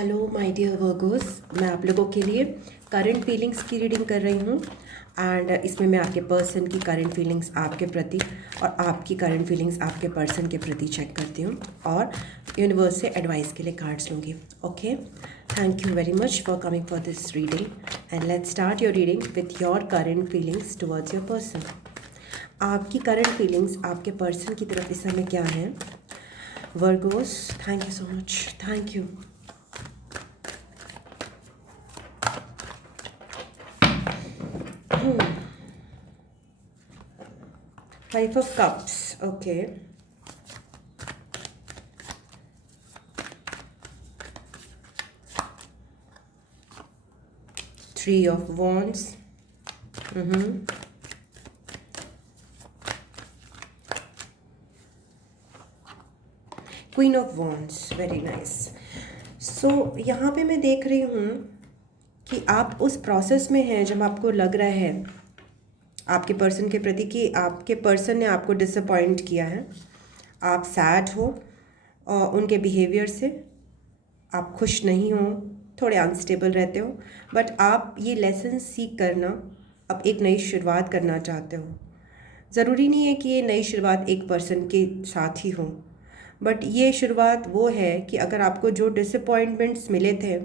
Hello my dear Virgo's, मैं आप लोगों के लिए करंट फीलिंग्स की रीडिंग कर रही हूँ। एंड इसमें मैं आपके पर्सन की करंट फीलिंग्स आपके प्रति और आपकी करंट फीलिंग्स आपके पर्सन के प्रति चेक करती हूँ और यूनिवर्स से एडवाइस के लिए कार्ड्स लूँगी। Okay, thank you very much for coming for this reading and let's start your reading with your current feelings towards your person. आपकी करंट फीलिंग्स आपके पर्सन की तरफ इस समय क्या है Virgo's? Thank you so much, thank you. Five of Cups, okay. Three of Wands. Queen of Wands, very nice. So यहाँ पे मैं देख रही हूँ कि आप उस प्रोसेस में हैं जब आपको लग रहा है आपके पर्सन के प्रति कि आपके पर्सन ने आपको डिसअपॉइंट किया है। आप सैड हो और उनके बिहेवियर से आप खुश नहीं हो, थोड़े अनस्टेबल रहते हो, बट आप ये लेसन सीख करना अब एक नई शुरुआत करना चाहते हो। ज़रूरी नहीं है कि ये नई शुरुआत एक पर्सन के साथ ही हो, बट ये शुरुआत वो है कि अगर आपको जो डिसअपॉइंटमेंट्स मिले थे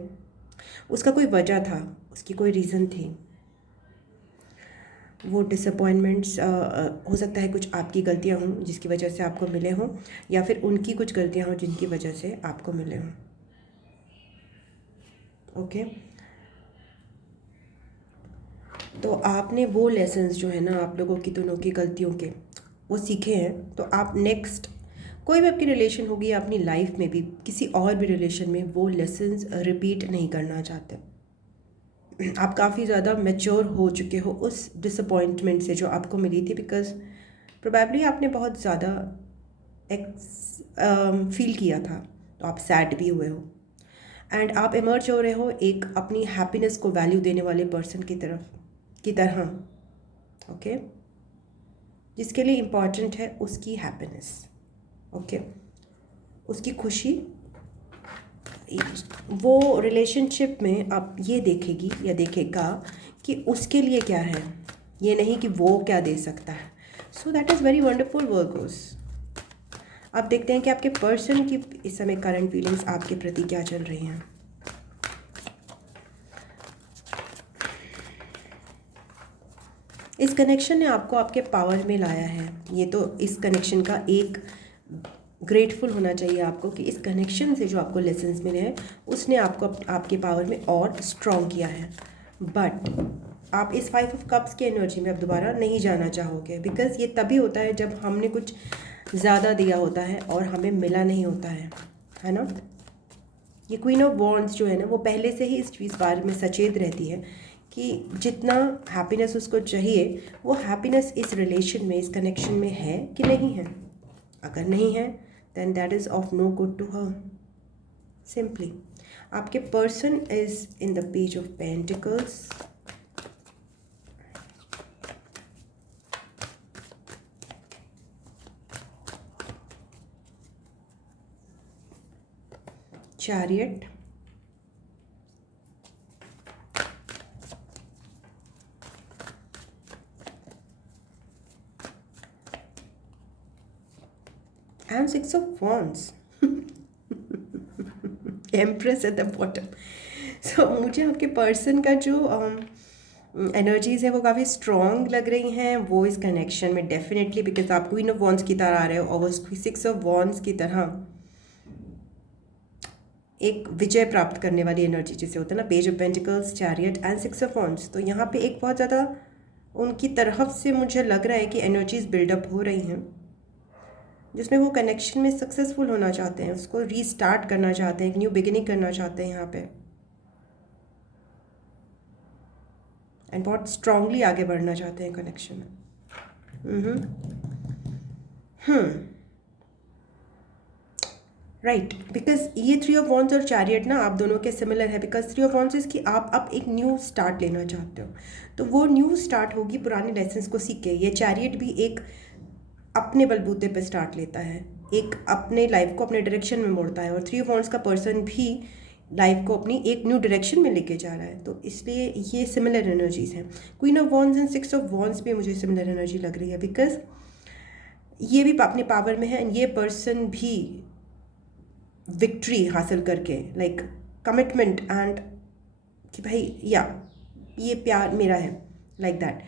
उसका कोई वजह था, उसकी कोई रीज़न थी। वो डिसअपॉइंटमेंट्स हो सकता है कुछ आपकी गलतियां हों जिसकी वजह से आपको मिले हों, या फिर उनकी कुछ गलतियां हों जिनकी वजह से आपको मिले हों। ओके, तो आपने वो लेसन्स जो है ना आप लोगों की दोनों की गलतियों के वो सीखे हैं। तो आप नेक्स्ट कोई भी आपकी रिलेशन होगी या अपनी लाइफ में भी किसी और भी रिलेशन में वो लेसन्स रिपीट नहीं करना चाहते। आप काफ़ी ज़्यादा मैच्योर हो चुके हो उस डिसअपॉइंटमेंट से जो आपको मिली थी, बिकॉज प्रोबेबली आपने बहुत ज़्यादा फील किया था, तो आप सैड भी हुए हो एंड आप इमर्ज हो रहे हो एक अपनी हैप्पीनेस को वैल्यू देने वाले पर्सन की तरह। ओके, जिसके लिए इम्पॉर्टेंट है उसकी हैप्पीनेस, ओके, उसकी खुशी। वो रिलेशनशिप में आप ये देखेगी या देखेगा कि उसके लिए क्या है, ये नहीं कि वो क्या दे सकता है। So that is very wonderful Virgo's. आप देखते हैं कि आपके पर्सन की इस समय करंट फीलिंग्स आपके प्रति क्या चल रही हैं। इस कनेक्शन ने आपको आपके पावर में लाया है। ये तो इस कनेक्शन का एक ग्रेटफुल होना चाहिए आपको कि इस कनेक्शन से जो आपको लेसन्स मिले हैं उसने आपको आपके पावर में और स्ट्रॉन्ग किया है। बट आप इस 5 ऑफ कप्स की एनर्जी में अब दोबारा नहीं जाना चाहोगे, बिकॉज ये तभी होता है जब हमने कुछ ज़्यादा दिया होता है और हमें मिला नहीं होता है ना। ये क्वीन ऑफ वॉन्ड्स जो है ना वो पहले से ही इस चीज़ बारे में सचेत रहती है कि जितना हैप्पीनेस उसको चाहिए वो हैप्पीनेस इस रिलेशन में, इस कनेक्शन में है कि नहीं है। अगर नहीं है then that is of no good to her. Simply, आपके person is in the page of Pentacles. Chariot. And Six of Wands. Empress at the bottom. So मुझे आपके पर्सन का जो एनर्जीज़ है वो काफ़ी स्ट्रॉन्ग लग रही हैं वो इस कनेक्शन में डेफिनेटली, बिकॉज आप क्वीन ऑफ वॉन्ड्स की तरह आ रहे हो और वो 6 ऑफ वॉन्ड्स की तरह एक विजय प्राप्त करने वाली एनर्जी जैसे होता है ना, page of pentacles, chariot and 6 of wands. तो यहाँ पे एक बहुत ज़्यादा उनकी तरफ से मुझे लग रहा है कि एनर्जीज बिल्डअप हो रही हैं जिसमें वो कनेक्शन में सक्सेसफुल होना चाहते हैं, उसको रीस्टार्ट करना चाहते हैं, एक न्यू बिगिनिंग करना चाहते हैं यहाँ पे, एंड बहुत स्ट्रांगली आगे बढ़ना चाहते हैं कनेक्शन में। राइट, बिकॉज ये 3 ऑफ वॉन्ड्स और चैरियट ना आप दोनों के सिमिलर है, बिकॉज 3 ऑफ वॉन्ड्स इज कि आप अब एक न्यू स्टार्ट लेना चाहते हो, तो वो न्यू स्टार्ट होगी पुराने लेसन्स को सीख के। ये चैरियट भी एक अपने बलबूते पे स्टार्ट लेता है, एक अपने लाइफ को अपने डायरेक्शन में मोड़ता है, और 3 ऑफ वॉन्ड्स का पर्सन भी लाइफ को अपनी एक न्यू डायरेक्शन में लेके जा रहा है, तो इसलिए ये सिमिलर एनर्जीज़ हैं। Queen of wands and 6 of wands भी मुझे सिमिलर एनर्जी लग रही है, बिकॉज ये भी अपने पावर में है एंड ये पर्सन भी विक्ट्री हासिल करके लाइक कमिटमेंट एंड कि भाई या ये प्यार मेरा है लाइक दैट।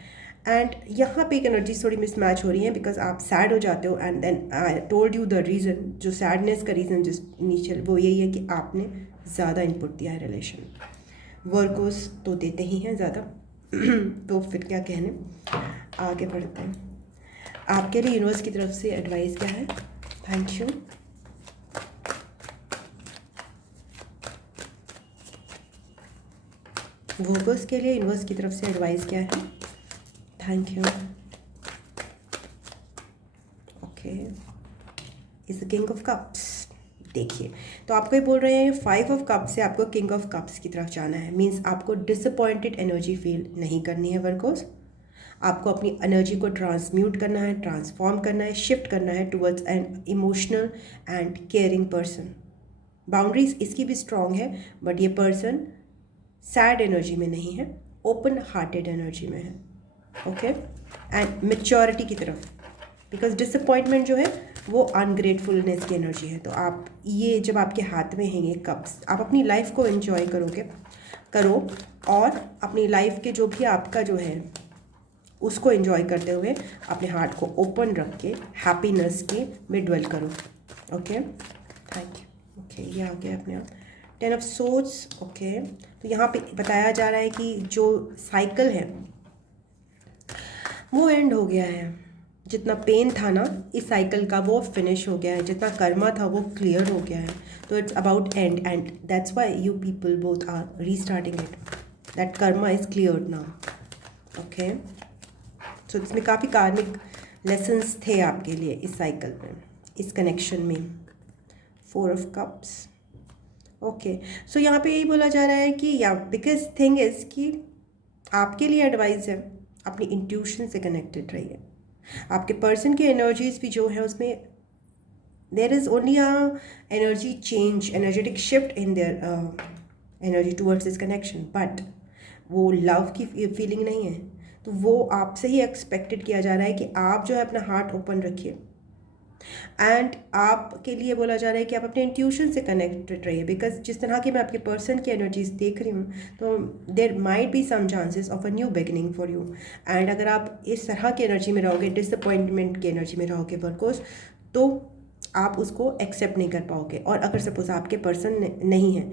एंड यहाँ पे एक एनर्जी थोड़ी मिसमैच हो रही है बिकॉज आप सैड हो जाते हो and then I told you the reason, जो सैडनेस का रीज़न जिस इनिशियल वो यही है कि आपने ज़्यादा इनपुट दिया है रिलेशन। वर्कोस तो देते ही हैं ज़्यादा तो फिर क्या कहने, आगे बढ़ते हैं। आपके लिए यूनिवर्स की तरफ से एडवाइस क्या है? Thank you. वर्कर्स के लिए यूनिवर्स की तरफ से एडवाइस क्या है? Thank you. Okay, is the king of cups. देखिए, तो आपको ये बोल रहे हैं 5 ऑफ कप्स से आपको किंग ऑफ कप्स की तरफ जाना है। मीन्स आपको डिसअपॉइंटेड एनर्जी फील नहीं करनी है वर्कर्स। आपको अपनी एनर्जी को ट्रांसम्यूट करना है, ट्रांसफॉर्म करना है, शिफ्ट करना है towards an emotional and caring person. Boundaries इसकी भी स्ट्रॉन्ग है, बट ये पर्सन सैड एनर्जी में नहीं है, ओपन हार्टेड एनर्जी में है। ओके, एंड मेच्योरिटी की तरफ, बिकॉज डिसअपॉइंटमेंट जो है वो अनग्रेटफुलनेस की एनर्जी है। तो आप ये जब आपके हाथ में हैं ये कप्स, आप अपनी लाइफ को एंजॉय करो और अपनी लाइफ के जो भी आपका जो है उसको एंजॉय करते हुए अपने हार्ट को ओपन रख के हैप्पीनेस के में ड्वेल करो। Okay, thank you. ओके, ये आ गया अपने आप 10 ऑफ सोर्ड्स। ओके, तो यहाँ पे बताया जा रहा है कि जो साइकिल है वो एंड हो गया है। जितना पेन था ना इस साइकिल का वो फिनिश हो गया है, जितना कर्मा था वो क्लियर हो गया है। तो it's about and and that's why you people both are restarting it, that karma is cleared now. Okay, so इसमें काफ़ी कार्मिक लेसन्स थे आपके लिए इस साइकिल में, इस कनेक्शन में। 4 ऑफ कप्स। ओके, सो यहाँ पे यही बोला जा रहा है कि या बिकॉज थिंग इज़ कि आपके लिए एडवाइस है अपनी इंट्यूशन से कनेक्टेड रहिए। आपके पर्सन की एनर्जीज भी जो है उसमें there is only a energy change, energetic shift in their energy towards this connection, but वो लव की फीलिंग नहीं है। तो वो आपसे ही एक्सपेक्टेड किया जा रहा है कि आप जो है अपना हार्ट ओपन रखिए एंड आपके लिए बोला जा रहा है कि आप अपने इंट्यूशन से कनेक्टेड रहिए। बिकॉज जिस तरह की मैं आपके पर्सन की एनर्जीज देख रही हूँ तो there might be some chances of a new beginning for you. And अगर आप इस तरह की एनर्जी में रहोगे, डिसअपॉइंटमेंट की एनर्जी में रहोगे वर्कोस, तो आप उसको एक्सेप्ट नहीं कर पाओगे। और अगर सपोज आपके पर्सन नहीं है,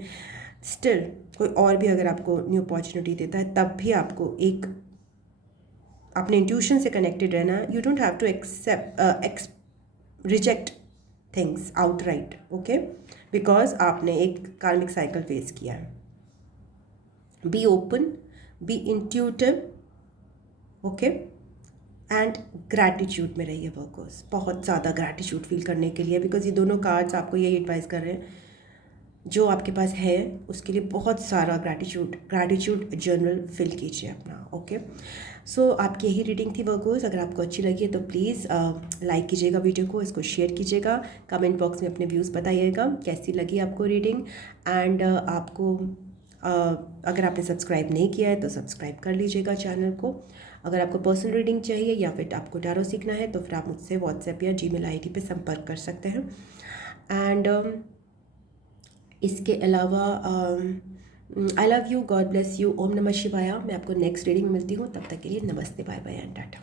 स्टिल कोई और भी अगर आपको न्यू अपॉर्चुनिटी देता है, तब भी आपको एक अपने इंट्यूशन से कनेक्टेड रहना। You don't have to accept reject things outright, okay, because आपने एक कार्मिक साइकिल फेस किया है। Be open, be intuitive, okay, and gratitude में रहिए वर्कर्स। बहुत ज़्यादा ग्रैटिट्यूड फील करने के लिए, बिकॉज ये दोनों कार्ड्स आपको यही एडवाइस कर रहे हैं, जो आपके पास है उसके लिए बहुत सारा ग्रैटिट्यूड जर्नल फिल कीजिए अपना। ओके, सो आपकी यही रीडिंग थी वर्कर्स। अगर आपको अच्छी लगी है तो प्लीज़ लाइक कीजिएगा वीडियो को, इसको शेयर कीजिएगा, कमेंट बॉक्स में अपने व्यूज़ बताइएगा कैसी लगी आपको रीडिंग। एंड आपको अगर आपने सब्सक्राइब नहीं किया है तो सब्सक्राइब कर लीजिएगा चैनल को। अगर आपको पर्सनल रीडिंग चाहिए या फिर आपको टैरो सीखना है तो फिर आप मुझसे व्हाट्सएप या जीमेल आईडी पे संपर्क कर सकते हैं। एंड इसके अलावा I love you, God bless you, ओम नमः शिवाय। मैं आपको नेक्स्ट रीडिंग में मिलती हूँ, तब तक के लिए नमस्ते, बाय बाय एंड टाटा।